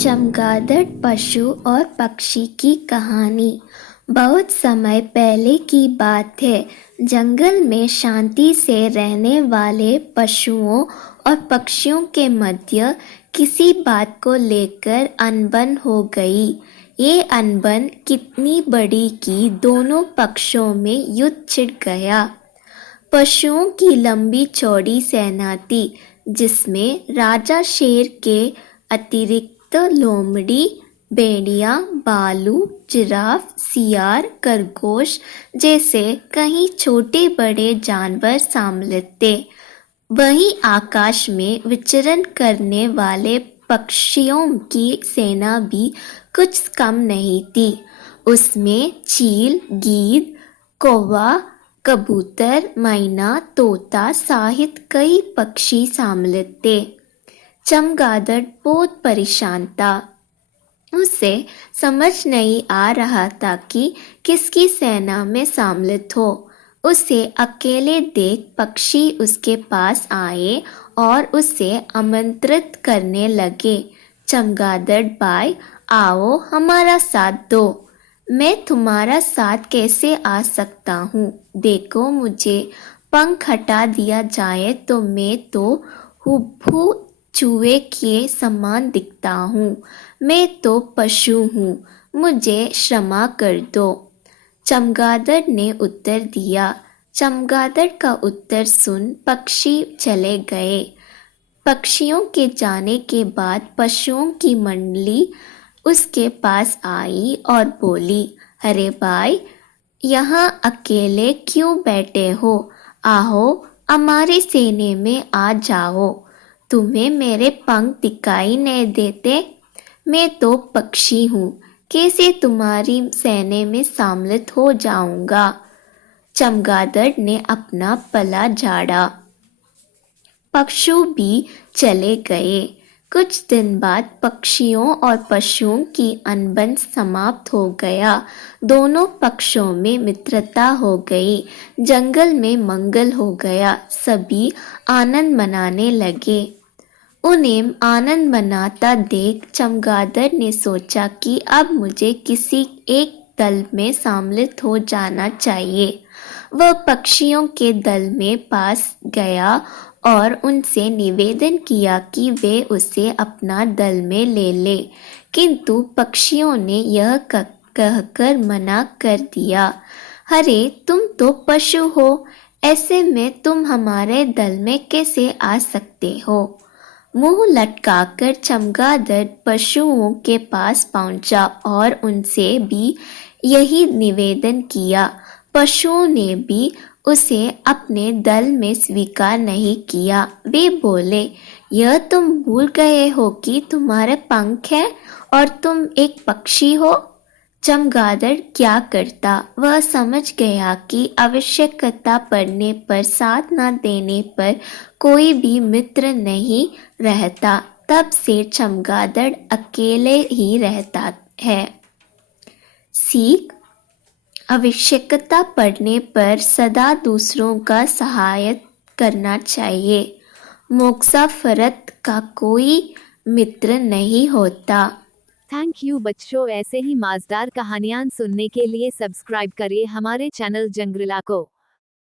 चमगादड़ पशु और पक्षी की कहानी। बहुत समय पहले की बात है। जंगल में शांति से रहने वाले पशुओं और पक्षियों के मध्य किसी बात को लेकर अनबन हो गई। ये अनबन कितनी बड़ी कि दोनों पक्षों में युद्ध छिड़ गया। पशुओं की लंबी चौड़ी सेना थी, जिसमें राजा शेर के अतिरिक्त लोमड़ी, भेड़िया, भालू, जिराफ, सियार, खरगोश जैसे कई छोटे बड़े जानवर सम्मिलित थे। वहीं आकाश में विचरण करने वाले पक्षियों की सेना भी कुछ कम नहीं थी। उसमें चील, गीद, कौवा, कबूतर, मैना, तोता सहित कई पक्षी सम्मिलित थे। चमगादड़ बहुत परेशान था। उसे समझ नहीं आ रहा था कि किसकी सेना में सम्मिलित हो। उसे अकेले देख पक्षी उसके पास आए और उसे आमंत्रित करने लगे। चमगादड़ भाई, आओ हमारा साथ दो। मैं तुम्हारा साथ कैसे आ सकता हूँ? देखो, मुझे पंख हटा दिया जाए तो मैं तो हुब्बू चूहे के समान दिखता हूँ। मैं तो पशु हूँ, मुझे क्षमा कर दो। चमगादड़ ने उत्तर दिया। चमगादड़ का उत्तर सुन पक्षी चले गए। पक्षियों के जाने के बाद पशुओं की मंडली उसके पास आई और बोली, अरे भाई, यहाँ अकेले क्यों बैठे हो? आओ हमारे सेने में आ जाओ। तुम्हें मेरे पंख दिखाई नहीं देते? मैं तो पक्षी हूँ, कैसे तुम्हारी सेने में सम्मिलित हो जाऊंगा? चमगादड़ ने अपना पला झाड़ा। पक्षी भी चले गए। कुछ दिन बाद पक्षियों और पशुओं की अनबन समाप्त हो गया। दोनों पक्षों में मित्रता हो गई। जंगल में मंगल हो गया। सभी आनंद मनाने लगे। उन्हें आनंद मनाता देख चमगादड़ ने सोचा कि अब मुझे किसी एक दल में सम्मिलित हो जाना चाहिए। वह पक्षियों के दल में पास गया और उनसे निवेदन किया कि वे उसे अपना दल में ले ले, किंतु पक्षियों ने यह कहकर मना कर दिया, अरे तुम तो पशु हो, ऐसे में तुम हमारे दल में कैसे आ सकते हो? मुंह लटकाकर चमगादड़ पशुओं के पास पहुंचा और उनसे भी यही निवेदन किया। पशुओं ने भी उसे अपने दल में स्वीकार नहीं किया। वे बोले, यह तुम भूल गए हो कि तुम्हारे पंख हैं और तुम एक पक्षी हो? चमगादड़ क्या करता? वह समझ गया कि आवश्यकता पड़ने पर साथ न देने पर कोई भी मित्र नहीं रहता। तब से चमगादड़ अकेले ही रहता है। सीख: आवश्यकता पड़ने पर सदा दूसरों का सहायता करना चाहिए। मुसाफिरत का कोई मित्र नहीं होता। थैंक यू बच्चों। ऐसे ही मजेदार कहानियाँ सुनने के लिए सब्सक्राइब करिए हमारे चैनल जंगरिला को।